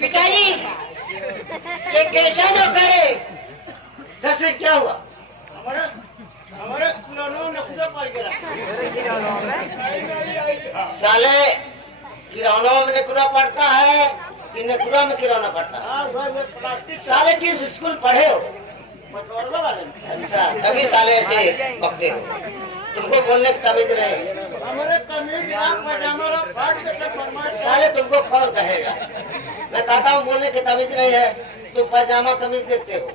पिताजी ये कैसा न करे ससुर क्या हुआ? हमारे किरानों में नकुरा पड़ गया। साले किरानों में नकुरा पड़ता है कि नकुरा में किराना पड़ता है? साले किस स्कूल पढ़े हो? अच्छा तभी साले ऐसे पकते हो। तुमको बोलने की तमीज नहीं। हमारे कमीज पजामा फाट के साले तुमको कौन कहेगा? मैं कहता हूँ बोलने की तमीज नहीं है, तुम पैजामा कमीज देखते हो।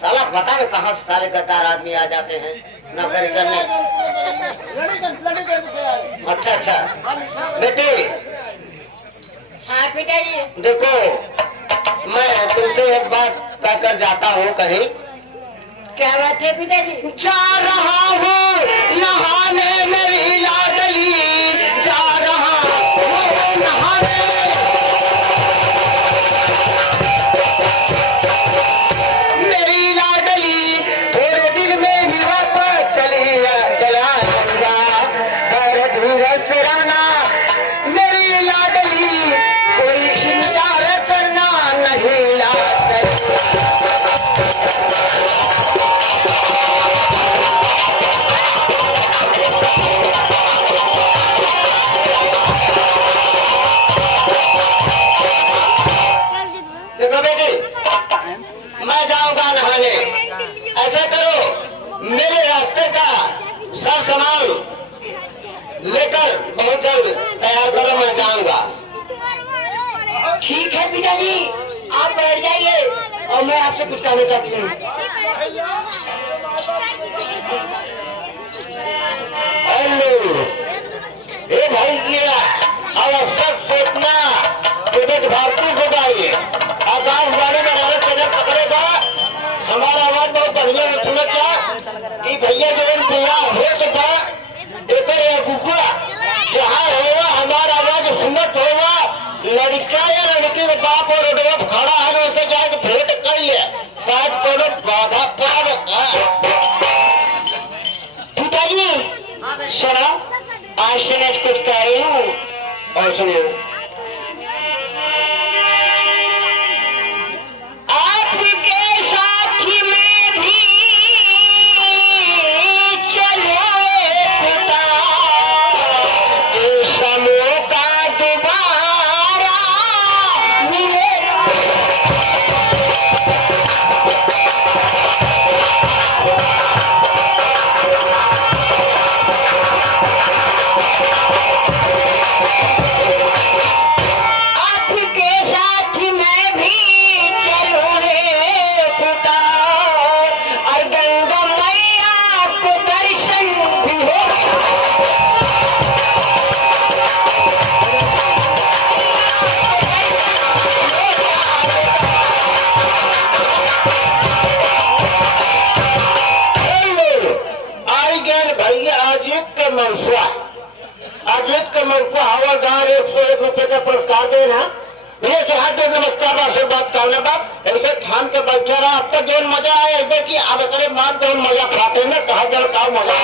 साला पता नहीं कहाँ से साले गद्दार आदमी आ जाते हैं नौकरी करने। अच्छा अच्छा बेटी। हाँ पिताजी। देखो मैं तुमसे एक बात कहकर जाता हूँ कहीं। क्या बात है पिताजी? जा रहा हूँ नहाने मेरी लाडली, जा रहा हूँ नहाने मेरी लाडली, थोड़े दिन में विवाह पर चला धीरे से रहना मेरी लाडली, कोई इंतजार करना नहीं लाडली। देखो बेटी मैं जाऊंगा नहाने, ऐसा करो मेरे रास्ते का सब सामान लेकर बहुत जल्द तैयार करो, मैं जाऊंगा। ठीक है पिताजी आप बैठ जाइए और मैं आपसे कुछ कहना चाहती हूँ। हेलो ये भाई किया आवश्यक सोचना विवेक भारती से गाइए आकाशवाणी में भारत कदम पकड़ेगा। हमारा आवाज बहुत बढ़िया सुना क्या कि भैया जो भैया हो सका देकर गुफा जहाँ होगा हमारा आवाज सुनत होगा। लड़का या लड़की के बाप और रोड खड़ा है उसे जाकर भेंट कर ले, शायद कोनो बाधा पार। पिताजी सुनो आज से मैं कुछ कह रही हूँ और सुनो। आपके साथी में भी चलो पिता, इस समय का दोबारा मिले। आपके साथ मैं भी चलूं रे पिता, और गंगा मैया को दर्शन भी हो। आई ज्ञान भैया अजीत के मनसा, अजीत के मनसा हवादार 101 रुपए का पुरस्कार देना। भैया से हाथ दे नमस्कार से बात करना बाप ऐसे थाम के बैठे रहा। अब तक जो मजा आया बेटी अब अरे मार तो मजा खाते में कहा जब का मजा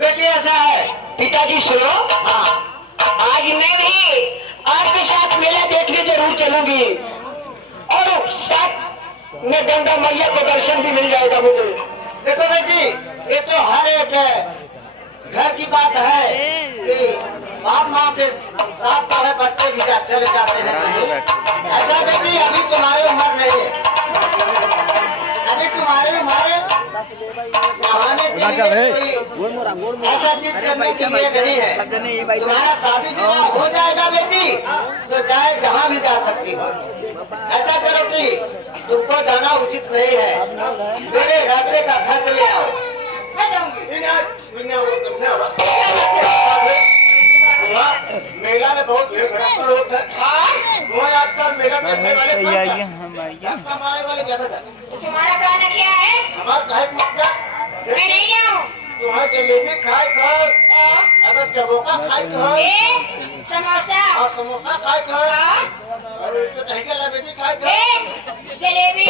बेटी ऐसा है। पिताजी सुनो हाँ आज मैं भी आपके साथ मेला देखने जरूर चलूंगी और साथ में गंगा मैया को दर्शन भी मिल जाएगा मुझे। देखो बेटी ये तो हर एक घर की बात है कि बाप माँ के साथ तो है बच्चे भी चले जाते हैं कहीं। ऐसा बेटी अभी तुम्हारी उम्र नहीं है, अभी तुम्हारी उम्र नहाने के लिए कोई ऐसा चीज करने के लिए नहीं है। तुम्हारा शादी विवाह हो जाएगा बेटी तो चाहे जहाँ भी जा सकती हो। ऐसा करो कि तुमको जाना उचित नहीं है, मेरे रास्ते का खर्च ले आओ। मेला में बहुत भीड़ भड़का लोग है। आजकल मेला करने वाले हमारे वाले ज्यादा। तुम्हारा कहना क्या है? हमारा कहे मैं नहीं गया हूँ। तुम्हारे जलेबी खाए कर अगर चबोका खाए कर समोसा और समोसा खाए कर और तो नहीं क्या जलेबी खाए कर जलेबी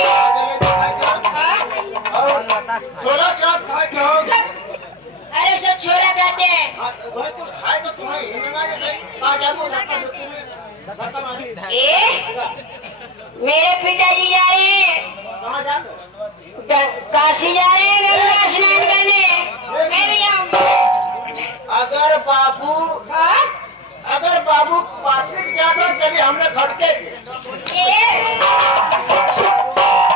भाई तो खाए तो तुम्हें ये में मारे गए आ जाओ धक्का मारे मेरे पिताजी जा रहे हैं, कहाँ जाते काशी जा रहे हैं गंगा स्नान करने। मैं भी जाऊँ। अगर बाबू पासिक जाते चलिए हमने खड़के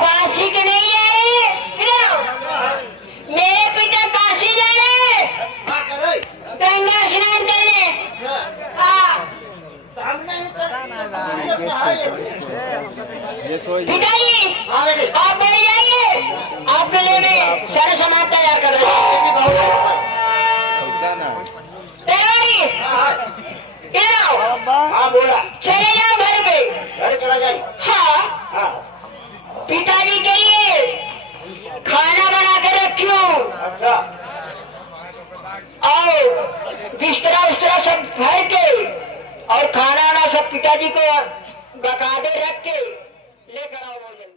काशी के नहीं जा रहे, मेरे पिता काशी जा रहे हैं गंगा स्नान करने। हाँ पिताजी आप बैठ जाइए, आपके लिए मैं सारे सामान तैयार कर रहा हूँ। हाँ बोला चले जाओ घर पे। घर चला जाए हाँ पिताजी के लिए खाना बना कर रखी हूँ अच्छा और बिस्तरा उस्तरा सब भर के और खाना वाना सब पिताजी को बकायदे रख के लेकर आओ भोजन।